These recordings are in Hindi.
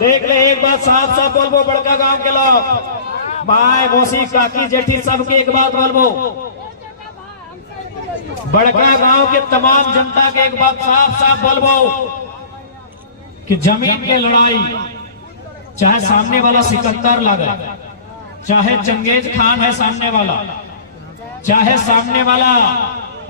देख ले एक बात साफ साफ बोलबो बड़का गांव के लोग, माए मौसी काकी जेठी सबके एक बात बोलबो, बड़का गांव के तमाम जनता के एक बात साफ साफ बोलबो कि जमीन के लड़ाई चाहे सामने वाला सिकंदर लगे, चाहे चंगेज खान है सामने वाला, चाहे सामने वाला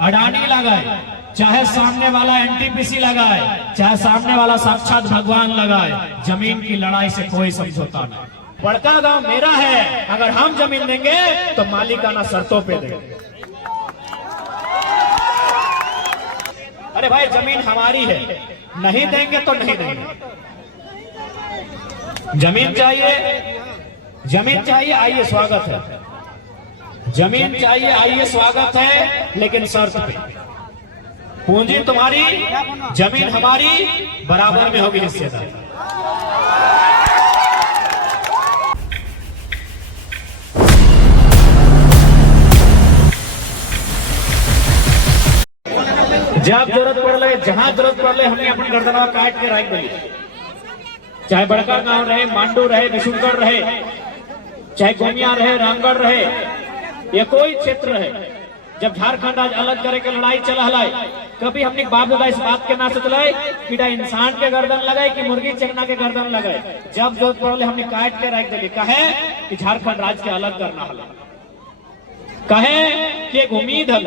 अडानी लगाए, चाहे सामने वाला एनटीपीसी लगाए, चाहे सामने वाला साक्षात भगवान लगाए, जमीन की लड़ाई से कोई समझौता नहीं। बड़का गांव मेरा है, अगर हम जमीन देंगे तो मालिकाना शर्तों पे देंगे। अरे भाई जमीन हमारी है, नहीं देंगे तो नहीं देंगे। जमीन चाहिए, जमीन चाहिए, आइए स्वागत है। जमीन चाहिए, आइए स्वागत है, लेकिन शर्त पे। पूंजी तुम्हारी, जमीन हमारी, बराबर में होगी हिस्सेदारी। जब जरूरत पड़ ले, जहां जरूरत पड़ ले, हमने अपनी गर्दनवा काट के रख दी। चाहे बड़का गांव रहे, मांडू रहे, बिशुनगढ़ रहे, चाहे गोमिया रहे, रामगढ़ रहे, या कोई क्षेत्र रहे, जब झारखंड आज अलग करे के लड़ाई चल है, कभी हमने बाप दादा इस बात के ना सोचले कि इंसान के गर्दन लगाए कि मुर्गी चंगना के गर्दन लगाए। जब जरूरत पड़े हमने काट के रख दिली, कहे कि झारखंड राज्य के अलग करना हल, कहे कि एक उम्मीद हल,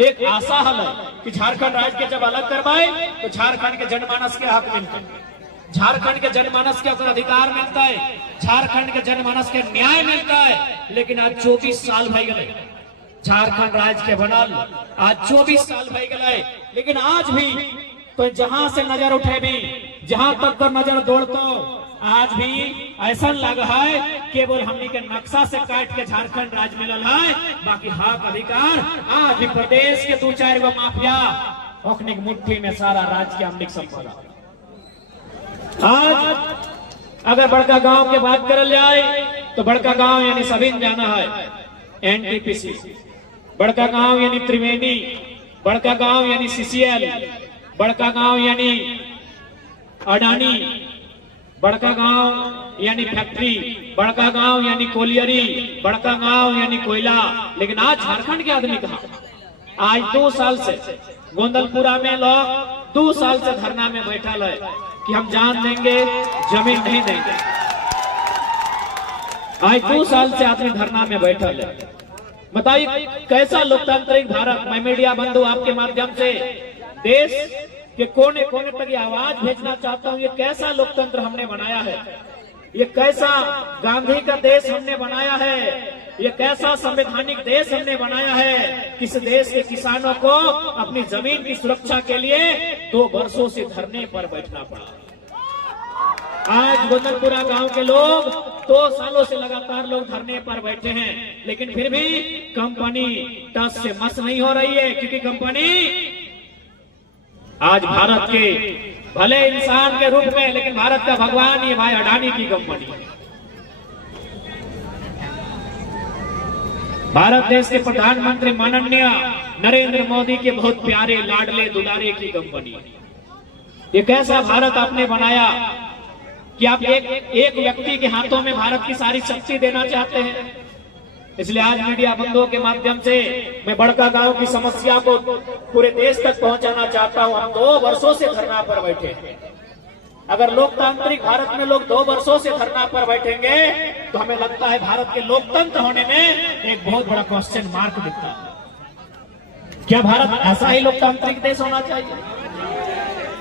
एक आशा हल कि झारखंड राज्य के जब अलग करवाए तो झारखंड के जनमानस के हक मिलते हैं, झारखंड के जनमानस के अधिकार मिलता है, झारखंड के जनमानस के न्याय मिलता है। लेकिन आज 24 साल भाई गए झारखंड राज्य के बनल, आज 24 साल भाई गए, लेकिन आज भी तो जहां से नजर उठे भी, जहां तक तो नजर दौड़तो, आज भी ऐसा लगा है केवल हमनी के नक्शा से काट के झारखंड राज्य मिलल है, बाकी हक अधिकार आज भी प्रदेश के 2-4 गो माफिया ओखनी मुट्ठी में सारा राज्य के हमनी संभाला। आज अगर बड़का गांव के बात करल जाए तो बड़का गांव यानी सभी जाना है एनटीपीसी, बड़का गांव यानी त्रिवेणी, बड़का गांव यानी सीसीएल, बड़का गांव यानी अडानी, बड़का गांव यानी फैक्ट्री, बड़का गांव यानी कोलियरी, बड़का गांव यानी कोयला। लेकिन आज झारखंड के आदमी कहा, आज 2 साल से गोंदलपुरा में लोग 2 साल से धरना में बैठा है कि हम जान देंगे, जमीन नहीं देंगे। आज 2 साल से आदमी धरना में बैठा है। बताइए कैसा लोकतांत्रिक भारत। मैं मीडिया बंधु आपके माध्यम से देश के कोने कोने तक ये आवाज भेजना चाहता हूँ, ये कैसा लोकतंत्र हमने बनाया है, ये कैसा गांधी का देश हमने बनाया है, ये कैसा संवैधानिक देश हमने बनाया है। किस देश के किसानों को अपनी जमीन की सुरक्षा के लिए 2 वर्षों से धरने पर बैठना पड़ा। आज गोंदलपुरा गांव के लोग 2 सालों से लगातार लोग धरने पर बैठे हैं, लेकिन फिर भी कंपनी टस से मस नहीं हो रही है, क्योंकि कंपनी आज भारत के भले इंसान के रूप में, लेकिन भारत का भगवान ये भाई अडानी की कंपनी है। भारत देश के प्रधानमंत्री माननीय नरेंद्र मोदी के बहुत प्यारे लाडले दुलारे की कंपनी है। ये कैसा भारत आपने बनाया कि आप एक व्यक्ति के हाथों में भारत की सारी शक्ति देना चाहते हैं। इसलिए आज मीडिया बंधुओं के माध्यम से मैं बड़का गांव की समस्या को पूरे देश तक पहुंचाना चाहता हूं। हम 2 वर्षों से धरना पर बैठे हैं। अगर लोकतांत्रिक भारत में लोग 2 वर्षों से धरना पर बैठेंगे तो हमें लगता है भारत के लोकतंत्र होने में एक बहुत बड़ा क्वेश्चन मार्क दिखता है। क्या भारत ऐसा ही लोकतांत्रिक देश होना चाहिए?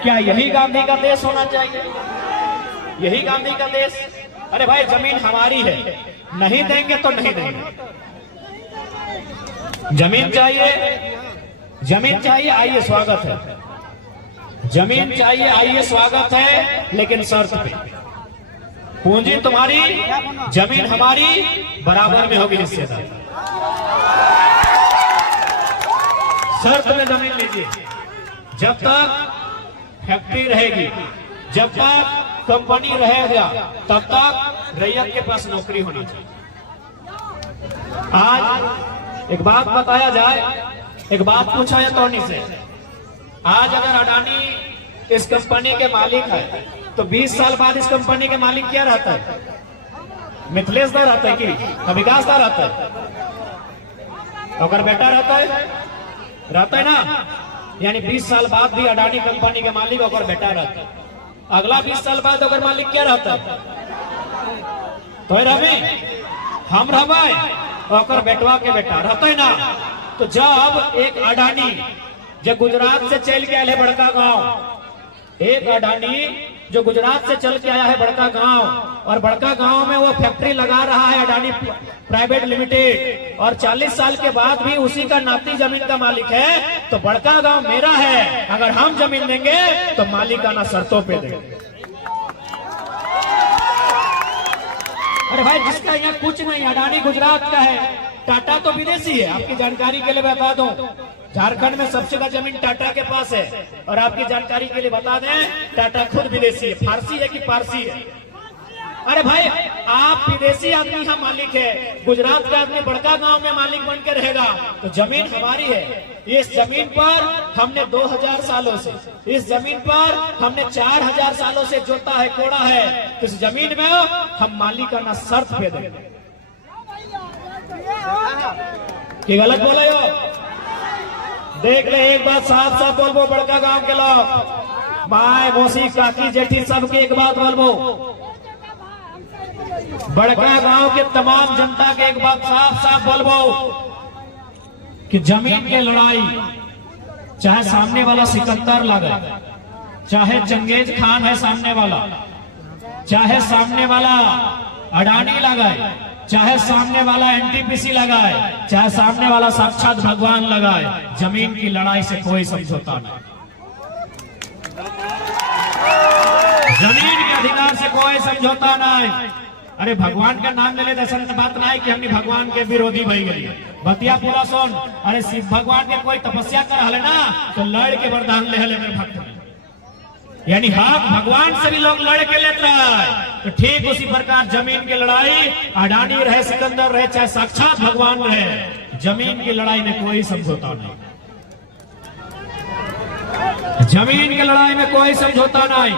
क्या यही गांधी का देश होना चाहिए? यही गांधी का देश? अरे भाई जमीन हमारी है, नहीं देंगे तो नहीं देंगे। जमीन चाहिए, जमीन चाहिए, आइए स्वागत है। जमीन चाहिए, आइए स्वागत है, लेकिन शर्त पे। पूंजी तुम्हारी, जमीन हमारी, बराबर में होगी हिस्सेदारी। शर्त में जमीन लीजिए। जब तक फैक्ट्री रहेगी, जब तक कंपनी रहेगा, तब तक रैयत के पास नौकरी होनी चाहिए। आज एक बात बताया जाए, एक बात पूछा है टोनी से। आज अगर अडानी इस कंपनी के मालिक है, तो 20 साल बाद इस कंपनी के मालिक क्या रहता है? मिथिलेश दा रहता है कि विकास दा रहता है? और बेटा रहता है ना। यानी 20 साल बाद भी अडानी कंपनी के मालिक और बेटा रहता है। अगला 20 साल बाद अगर मालिक क्या रहता है? तो रहे हम रहे और बेटवा के बेटा रहता है ना। तो जब एक अडानी जो गुजरात से चल के आए बड़का गांव, एक अडानी जो गुजरात से चल के आया है बड़का गांव, और बड़का गांव में वो फैक्ट्री लगा रहा है अडानी प्राइवेट लिमिटेड, और 40 साल के बाद भी उसी का नाती जमीन का मालिक है, तो बड़का गांव मेरा है। अगर हम जमीन देंगे तो मालिकाना शर्तों पे देंगे। अरे भाई, जिसका यहाँ कुछ नहीं, अडानी गुजरात का है, टाटा तो विदेशी है। आपकी जानकारी के लिए बता दूं, झारखंड में सबसे ज्यादा जमीन टाटा के पास है। और आपकी जानकारी के लिए बता दें, टाटा खुद विदेशी है। फारसी है कि पारसी है? अरे भाई, आप विदेशी आदमी यहाँ मालिक है, गुजरात का आदमी बड़का गांव में मालिक बन के रहेगा, तो जमीन हमारी है। इस जमीन पर हमने 2000 सालों से, इस जमीन पर हमने 4000 सालों से जोता है, कोड़ा है। इस जमीन में हम मालिकाना शर्त पे देंगे। कि गलत बोला यो? देख ले, एक बात साफ साफ बोलबो बड़का गांव के लोग, माए मौसी काकी जेठी सबके एक बात बोलबो, बड़का गांव के तमाम जनता के एक बात साफ साफ बोलबो कि जमीन की लड़ाई चाहे सामने वाला सिकंदर लगे, चाहे चंगेज खान है सामने वाला, चाहे सामने वाला अडानी लगाए, चाहे सामने वाला एनटीपीसी लगाए, चाहे सामने वाला साक्षात भगवान लगाए, जमीन की लड़ाई से कोई समझौता नहीं। जमीन के अधिकार से कोई समझौता नहीं। अरे भगवान का नाम ले ले, ऐसा बात नहीं कि हमने भगवान के विरोधी भई गई। बतिया पूरा सुन। अरे शिव भगवान के कोई तपस्या कर हले ना, तो लड़ के वरदान ले हले मेरे भक्त, यानी हक भगवान से भी लोग लड़ के लेता है। तो ठीक उसी प्रकार जमीन की लड़ाई, अडानी रहे, सिकंदर रहे, चाहे साक्षात भगवान रहे, जमीन की लड़ाई में कोई समझौता नहीं। जमीन की लड़ाई में कोई समझौता नहीं।